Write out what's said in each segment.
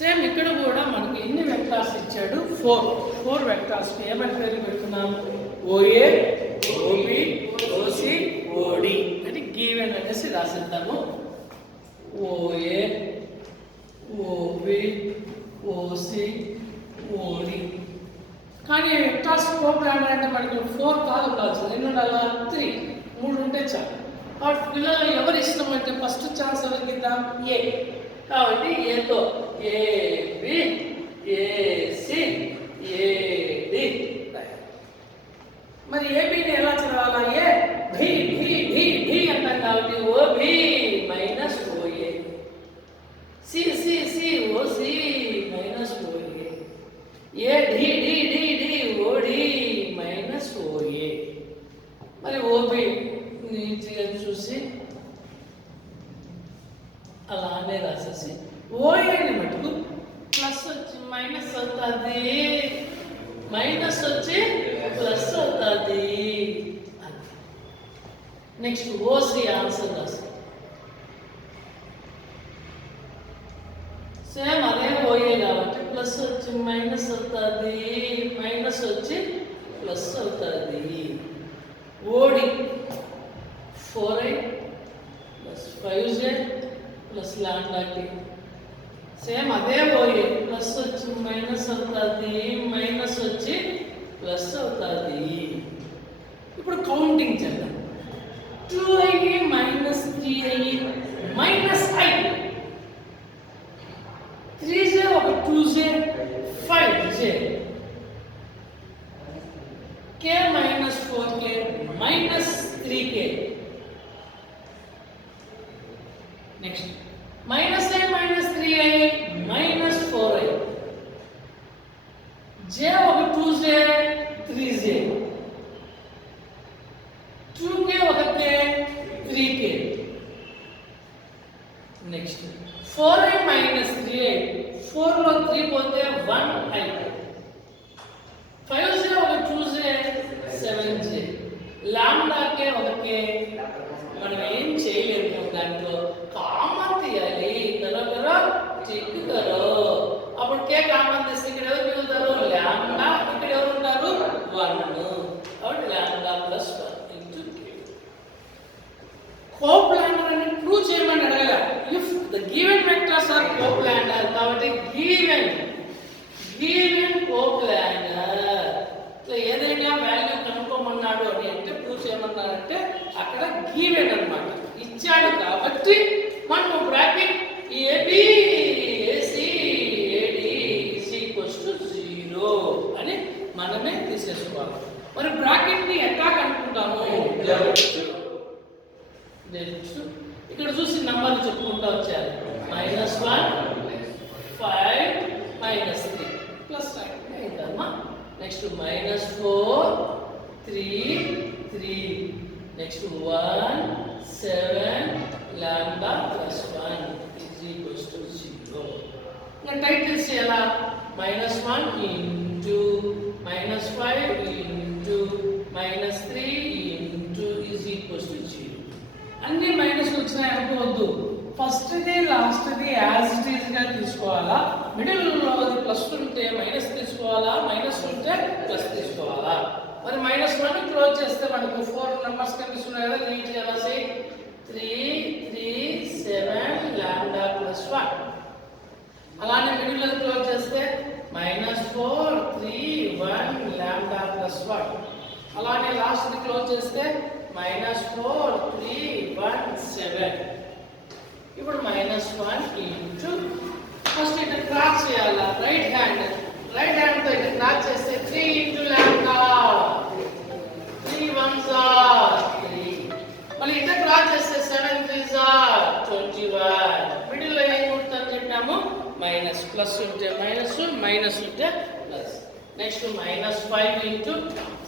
Same ఇక్కడ కూడా మనకి ఎన్ని వెక్టార్స్ ఇచ్చాడు? 4 వెక్టార్స్కి ఏమని పేరు పెడుతున్నాము? ఓఏ, ఓబి, ఓసి, ఓడి అంటే గివెన్ అనేసి రాసిద్దాము. ఓఏ, ఓబి, ఓసి, ఓడి. కానీ వెక్టార్స్ కోప్లానర్ అంటే మనకి 4 కాదు ఉండాల్సింది. ఎన్ని ఉండాలా? 3 ఉంటే చాలు. కాబట్టి పిల్లలు ఎవరు ఇష్టం అంటే ఫస్ట్ ఛాన్స్ ఎవరికి ఇద్దాం? ఏ. కాబట్టి ఏతో ఏబి, ఏసి, ఏడి. మరి ఏబిని ఎలా చదవాలా? ఏ భి భి భి భి అంటాం కాబట్టి OB minus OA, C C C OC minus OA, ఏ D D D D OD minus OA. మరి ఓబి నీట్గా చూసి అలానే రాసేసి ఓఏని మటుకు ప్లస్ వచ్చి మైనస్ అవుతుంది, మైనస్ వచ్చి ప్లస్ అవుతుంది. నెక్స్ట్ ఓసి ఆన్సర్ రాస్తాం. సేమ్ అదే ఓఏ కాబట్టి ప్లస్ వచ్చి మైనస్ అవుతుంది, మైనస్ వచ్చి ప్లస్ అవుతుంది. OD 4i plus 5j plus లాండాకి సేమ్ అదే ఓఏ ప్లస్ వచ్చి మైనస్ అవుతుంది, మైనస్ వచ్చి ప్లస్ అవుతుంది. ఇప్పుడు కౌంటింగ్ చేద్దాం. 2i minus 3i minus i, 3j ఒక 2j 5j, k minus 4k minus 3k. Next minus i minus 3i minus 4i, j ఒక 2j 3j, 2k ఒక k 3k. Next 4i minus 3i, 4 లో 3 పోతే 1i, 5j ఒక 2j 7j, లాండాకే ఒక k. మనం ఏం చేయలేము, దాంట్లో కామన్ తీయాలి. కరో చెక్ కరో, అప్పుడు కే కామన్ తీస్తే ఇక్కడ ఎవరు మిగులుతారు? లాండా. ఇక్కడ ఎవరు ఉంటారు? 1. కాబట్టి lambda plus 1 into K. Coplanar అని ప్రూవ్ చేయమని అడగల. If the given vectors are coplanar, కాబట్టి గివెన్ కోప్లానర్ ఏదైనా వాల్యూ కనుక్కోమన్నాడు అని అంటే ప్రూవ్ చేయమన్నారంటే అక్కడ గివెన్ అన్నమాట, ఇచ్చాడు. కాబట్టి మనం bracket AB AC AD is equals to 0 అని మనమే తీసేసుకోవాలి. మరి బ్రాకెట్ ని ఎట్లా కనుక్కుంటాము? ఇక్కడ చూసి నంబర్లు చెప్పుకుంటూ వచ్చారు. -1 5 -3 ప్లస్ 5 అయిందమ్మా. Next -4 3 3, next 1 7 lambda plus 1 is equals to 0. ఇంకా టైటిల్స్ ఎలా? -1 into -5 into -3 into is equals to 0. అన్ని మైనస్ వచ్చినాయి అనుకోవద్దు. ఫస్ట్ది లాస్ట్ది యాజ్ ఇట్ ఈజ్ గా తీసుకోవాలా? మిడిల్లో ప్లస్ ఉంటే మైనస్ తీసుకోవాలా? మైనస్ ఉంటే ప్లస్ తీసుకోవాలా? మరి -1 క్లోజ్ చేస్తే మనకు 4 నెంబర్స్ కనిపిస్తున్నాయి కదా, నీట్గా రాసి 3 3 7 లాండా ప్లస్ 1. అలానే మిడిల్లో క్లోజ్ చేస్తే -4 3 1 లాండా ప్లస్ 1. అలానే లాస్ట్ క్లోజ్ చేస్తే -4 3 1 7. ఇప్పుడు -1 ఇంటూ ఫస్ట్ ఇట్లా క్రాస్ చేయాలా? రైట్ హ్యాండ్ తో ఇట్లా క్రాస్ చేస్తే 3 ఇంటూ లాండా, 3 1s are 3. మళ్ళీ ఇట్లా క్రాస్ చేస్తే 7 3s are 21. మిడిల్ లో ఏం గుర్తని చెప్పాము? మైనస్. ప్లస్ ఉంటే మైనస్, మైనస్ ఉంటే ప్లస్. నెక్స్ట్ -5 ఇంటూ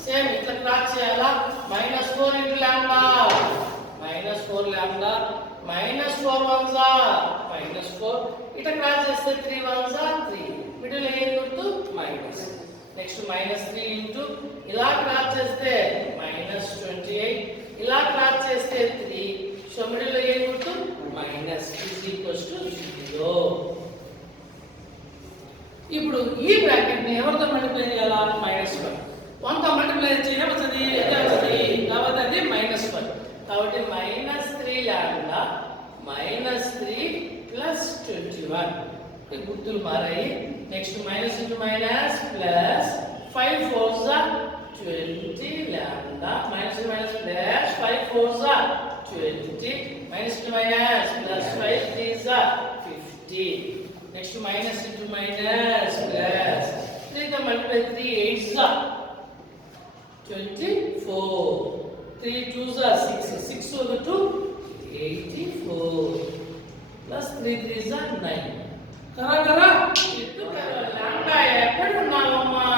సేమ్ ఇట్లా క్రాస్ చేయాలా? -4 ఇంటూ లాండా, -4 లాండా, -4 1s are -4. ఇట్లా క్రాస్ చేస్తే 3 1s are 3. మిడిల్ ఏం గుర్తు? మైనస్. నెక్స్ట్ -3 ఇంటూ ఇలా క్రాస్ చేస్తే -28, ఇలా క్రాస్ చేస్తే 3. సో మిడిల్ ఏం గుర్తు? Minus is equals to 0. ఇప్పుడు ఈ బ్రాకెట్ ని ఎవరితో మల్టిప్లై చేయాలా? -1. 1 తో మల్టిప్లై చేయవచ్చది ఎంత అవుతుంది? కాబట్టి అది -1. కాబట్టి -3 లాంబ్డా -3 ప్లస్ 21. గుర్తులు మారాయి. Next minus into minus plus 5 4s are 20 lambda minus minus plus 5 4s are 20 minus into minus plus 5 3s are 50. Next minus into minus plus 3 తో multiply 3 8s are 24 3 2s are 6 6 over 2 84 plus 3 3s are 9. కరా lambda ఎక్కడ ఉన్నావమ్మా?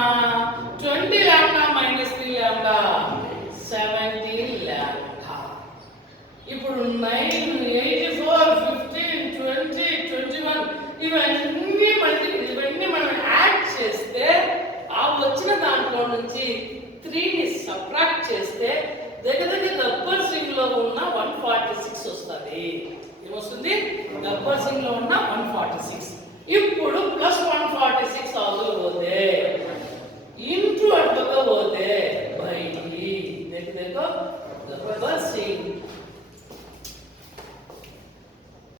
20 lambda -3 lambda 17 lambda. ఇప్పుడు 9 84 15 20 21 ఇవన్నీ మనం add చేస్తే ఆ వచ్చిన దాంట్లో నుంచి 3ని సబ్ట్రాక్ట్ చేస్తే దగ్గర గబ్బర్ సింగ్ లో ఉన్న 146 వస్తుంది. ఏమొస్తుంది? గబ్బర్ సింగ్ లో ఉన్న 146. ఇప్పుడు ప్లస్ 146 అవతల పోతే ఇంటూ అడ్డుగా పోతే